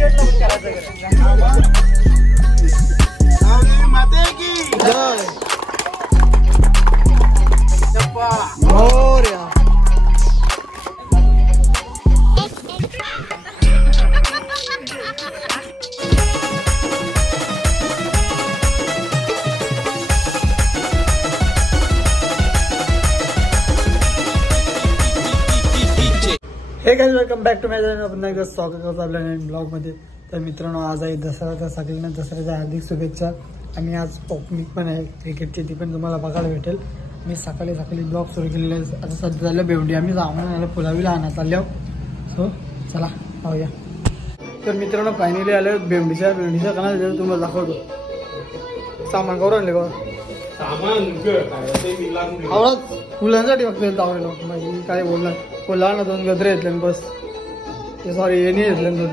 हे guys welcome back to my channel. पुन्हा एकदा स्वागत करतो आपल्या नवीन ब्लॉग मध्ये. तर मित्रांनो, आज आहे दसरा. तर सगळ्यांना दसऱ्याच्या हार्दिक शुभेच्छा. आणि आज ओपनिंग पण आहे क्रिकेटची, ती पण तुम्हाला बघायला भेटेल. मी सकाळी ब्लॉग सुरू केलेला आहे. आता सध्या झालं बेवडी, आम्ही जाऊन आलो फुलावीला आणा चाललो. सो चला पाहूया. तर मित्रांनो, फायनली आलं बेवडीच्या कणा तुम्हाला दाखवतो. सामान करून आणले बघा. आवडत फुलांसाठी फक्त आवडलं माझी काय बोलणार. फुला ना 2 गजरे घेतले बस. सॉरी हे नाही घेतले 2.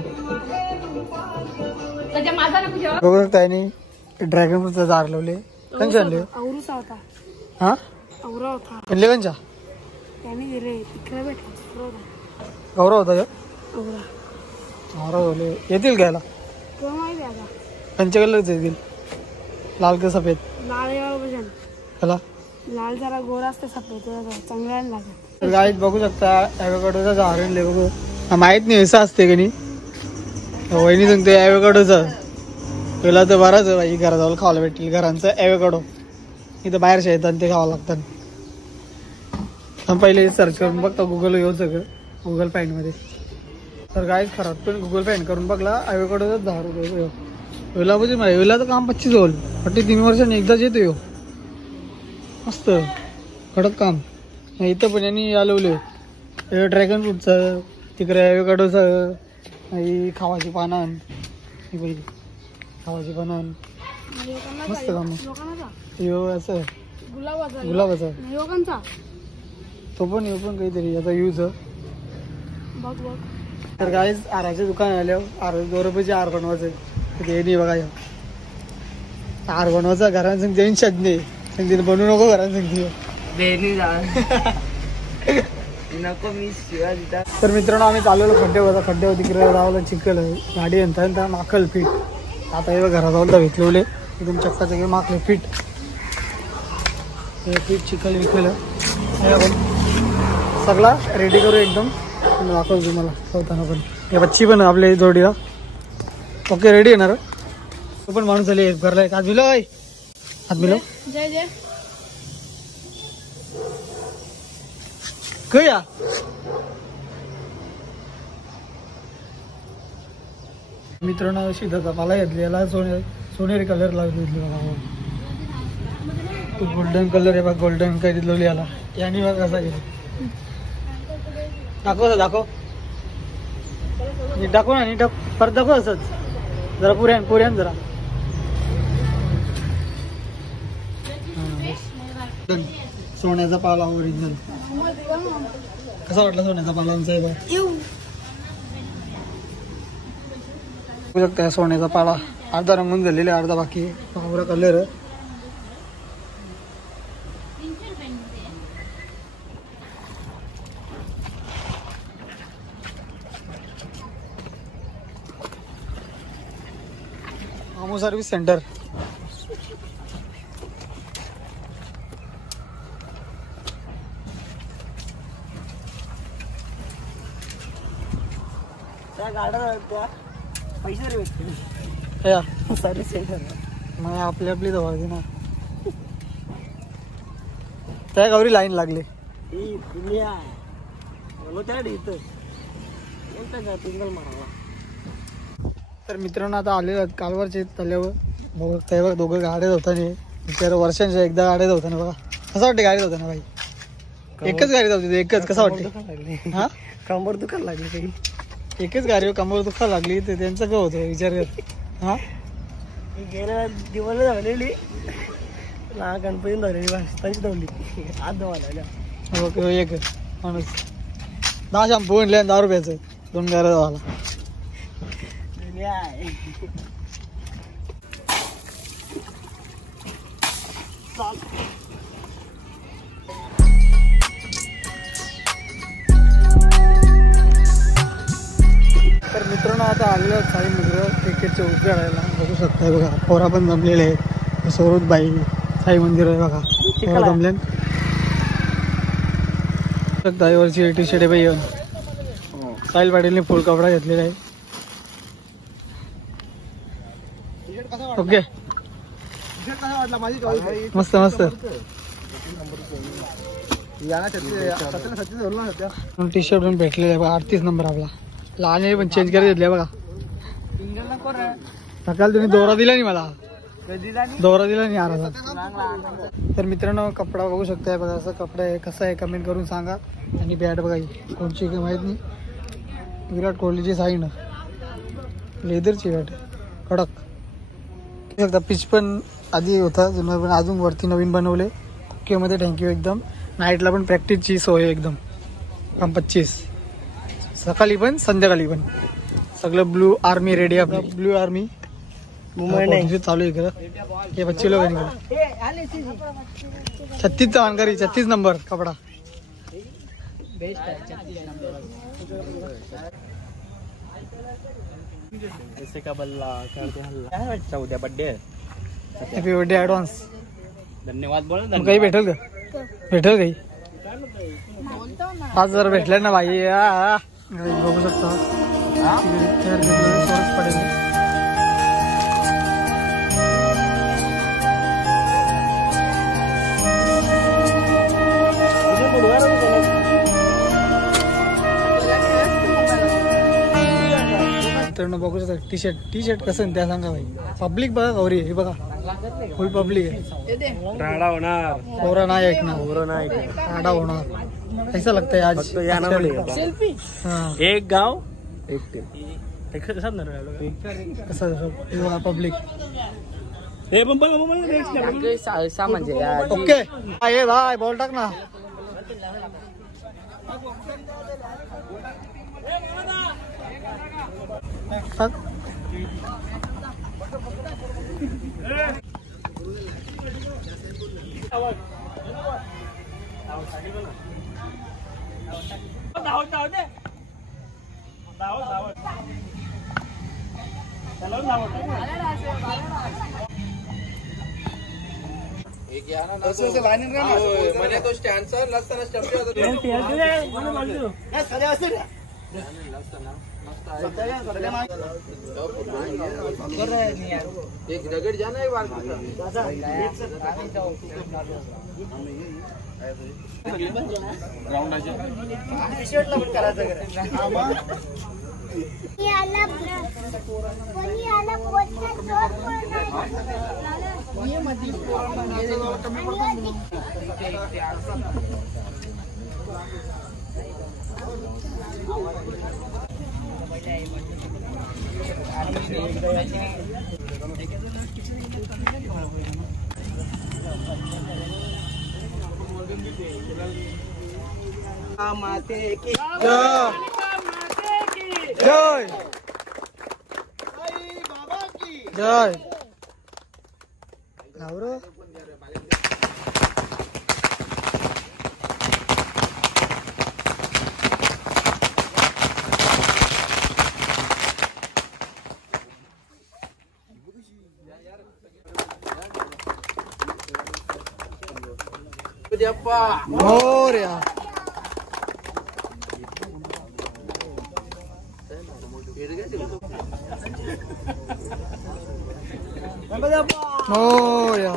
बघू शकता आणि ड्रॅगन फ्रूटचा झाड लावले. कंचा आणले हा आणले कंचा गौरव होता गौरव येतील घ्यायला. कंच्या कलरच येतील, लाल का सफेद. लाल लाल जरा गोरा असते, सफेद चांगला लागत. तर गाईत बघू शकता ॲव्होकाडोचा झाड आणले. बघू माहित नाही असं असते का नाही. वहिनी सांगतो ॲव्होकाडोचा तुला तर बराच बाई घराजवळ खायला भेटेल. घरांचं ॲव्होकाडो इथं बाहेरच्या येतात ते खावं लागतात. पहिले सर्च करून बघता गुगल येऊ सगळं गुगल फाइंड मध्ये. तर गाईत खराब पण गुगल फाइंड करून बघला ॲव्होकाडोचाच झाड होतो. वेला म्हणजे वेला तर काम 25 होईल वाटते. 3 वर्षांनी एकदाच येतो यो. मस्त कडक काम. इथं पण यांनी आलवलं ड्रॅगन फ्रूटचं, तिकडे ॲव्होकाडोचं, खावाची पानं, खावाची पानं. मस्त काम यो. असं गुलाबाचा तो पण यो पण काहीतरी आता यूज. तर गाईच आराचे दुकान आल्यावर आर 2 रुपयाचे आर बनवायचं. ते नाही बघा आर बनवायचा. घरात सांगते शजने सांगते बनवू नको. घरात सांगते नको मी शिवा दिता. तर मित्रांनो, आम्ही चालवलो खड्डे होती तिकडे रावलं चिखल गाडी आणता माखल फिट. आता हे घरात जाऊन भेटलेले एकदम चक्काचे घेऊन माखले फिट. हे फिट चिखल विकल सगळा रेडी करू एकदम. दाखवतो तुम्हाला होताना पण. हे बच्ची पण आपल्या जोडीला ओके रेडी येणार. तो पण माणूस आले घरला. हात मिलो हात मिलो जय जय कया मित्रांनो. शिधाचा पाला घेतलेला सोनेरी कलर लागले. गोल्डन कलर आहे बघ. गोल्डन काही दिलेली याला याने बघ कसा गेला. दाखव नीट दाखव ना. नीट परत दाखव असंच जरा पुऱ्यान जरा. सोन्याचा पाला ओरिजिनल. कसा वाटला सोन्याचा पाला आमचा आहे बघू शकता. सोन्याचा पाला अर्धा रंगून झालेला, अर्धा बाकी. पावरा कलर आमो सर्व्हिस सेंटर. पैसे रे सर्विस सेंटर मग आपली जवळ ना. त्या गावरी लाईन लागली. तर मित्रांनो, आता आले कालवरचे तल्यावर बघ. दोघं गाड्या होताना बिचारा वर्षांच्या एकदा गाड्या होताना बघा. कसं वाटते गाडी होताना भाई. एकच गाडी होती एकच. कसं वाटते हा कंबर दुखायला लागली काही. एकच गाडी कंबर दुखा लागली. तर त्यांचं काय होतं विचार कर. हा गेल्या दिवाळी झालेली ना, गणपती धरली त्यांची धवली हात धुवायला. एक माणूस 10 शॅम्पू आणले 10 रुपयाचं 2 गाड्या धुवायला. तर मित्रांनो, आता आता आलेलं काही मित्र क्रिकेटचे उद्घाटायला बघू शकताय बघा. पोरा पण जमलेले आहे. सौरभ बाई साई मंदिर आहे बघा. पोरा जमले वरची टी शर्ट आहे बाई. साहिल पाटीलने फुल कपडा घेतलेला आहे. ओके मस्त मस्त टी शर्ट पण भेटलेला आहे बघा. 38 नंबर आपला. लहान पण चेंज करत घेतले बघा. सकाळ तुम्ही दोरा दिला नाही मला. दोरा दिला नाही यार. तर मित्रांनो कपडा बघू शकताय बघा. असं कपडा आहे. कसं आहे कमेंट करून सांगा. आणि बॅट बघा कोणची काही माहीत नाही. विराट कोहलीची साईन लेदरची बॅट कडक. एकदा पिच पण आधी होता जुना पण अजून वरती नवीन बनवले. ओके मध्ये थँक्यू. एकदम नाईटला पण प्रॅक्टिसची सोय एकदम. 25 सकाळी पण संध्याकाळी पण सगळं ब्लू आर्मी रेडी. आपलं ब्लू आर्मी मुंबई चालू आहे इकडं. हे बच्चे लोक आहे 36चा मानकरी. 36 नंबर कपडा. उद्या बर्थडे. Happy birthday advance. धन्यवाद बोल. काही भेटेल का? भेटेल काही 5,000 भेटले ना भाई. बघू शकता पडेल. मित्रांनो बघू शकता टी शर्ट कसं त्या सांगा भाई. पब्लिक बघा गौरी हे बघा. फुल पब्लिक आहे. राडा होणार. पोरा नाही ऐकणार. राडा होणार. कैसा लगता है आज? सेल्फी. एक गाव एक टीम. कसं बघा पब्लिक. ओके ये भाई बॉल टाक ना. म्हणजे तो स्टँडचा नसताना एक दगड जाना है माते की जय जय लावरो. मोरया. मोरया.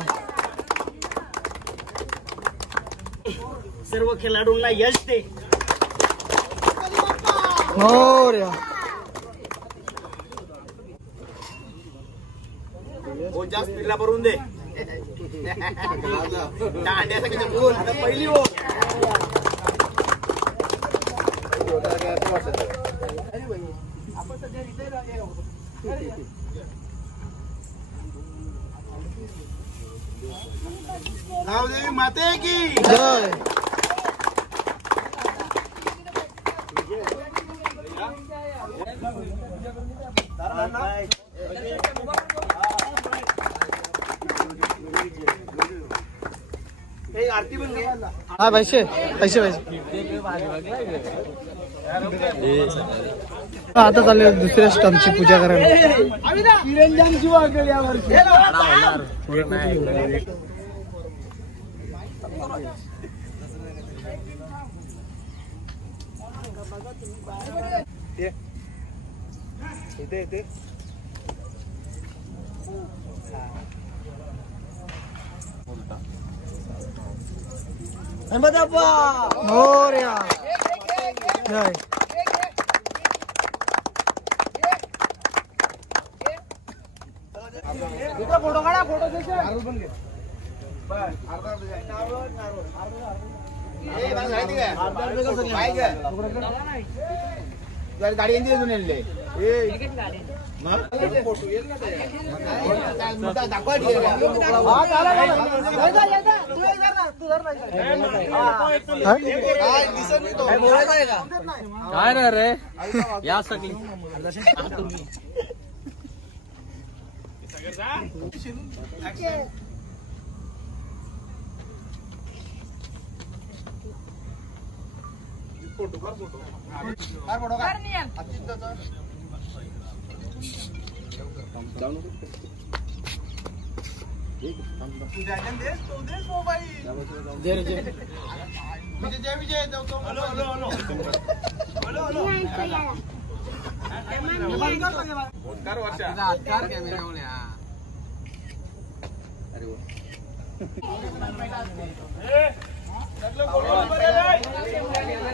सर्व खेळाडूंना यश दे. मोरया. जास्त स्पीडला भरून दे. दांड्यासाठी बोल पहिली ओळ. नावदेवी माते की जय. आरती पण घे. हा पैसे पैसे पैसे. आता चालले दुसऱ्या स्टंपची पूजा करायला. मोरया. जय. फोटो काढा, फोटो गाडी यांची अजून येईल काय रे यासाठी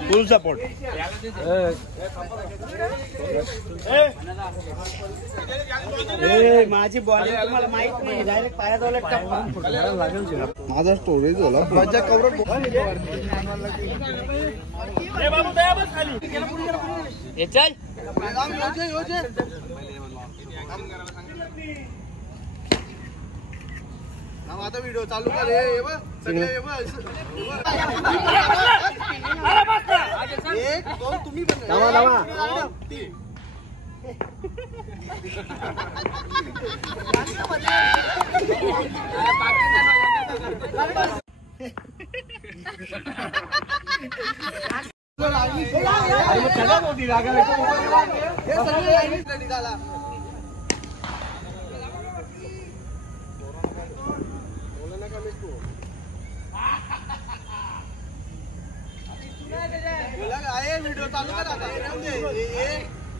फुल सपोर्ट. माझी बॉडी तुम्हाला माहित नाही, डायरेक्ट पायाजवळ माझा स्टोरेज झाला. माझ्या कव्हर चल आता व्हिडिओ चालू कर. सगळे एक दोन तुम्ही व्हिडिओ चालू कर.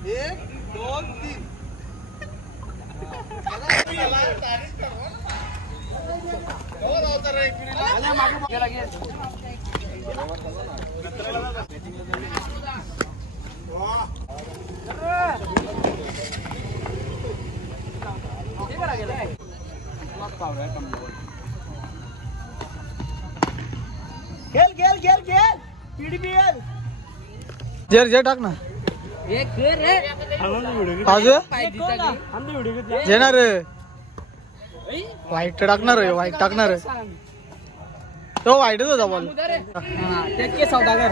एक दोन तीन खेल खेल खेल खेल पीडीपीएल. जर जर टाक ना अजून येणार वाईट टाकणार आहे. वाईट टाकणार आहे तो वाईटच होता बॉल. सौदागर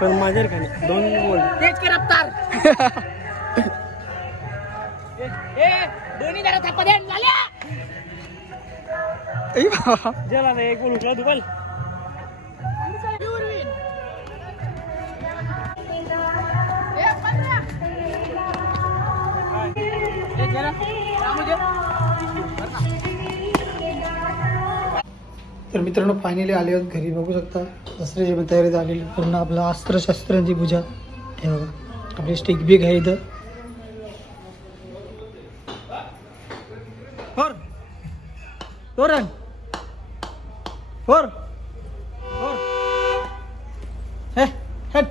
पण माझ्या दोन गोल तेच के रफ्तार दोन्ही जरा थापा द्या झाल्या. जेला ना एक गोल उठला दुबल. तर मित्रांनो फायनली आले आहोत घरी. बघू शकता दसऱ्याची पण तयारी झालेली पूर्ण. आपलं अस्त्रशस्त्रांची पूजा हे बघा. आपली स्टिक बिग आहे इथं. Four four run for four हे हेड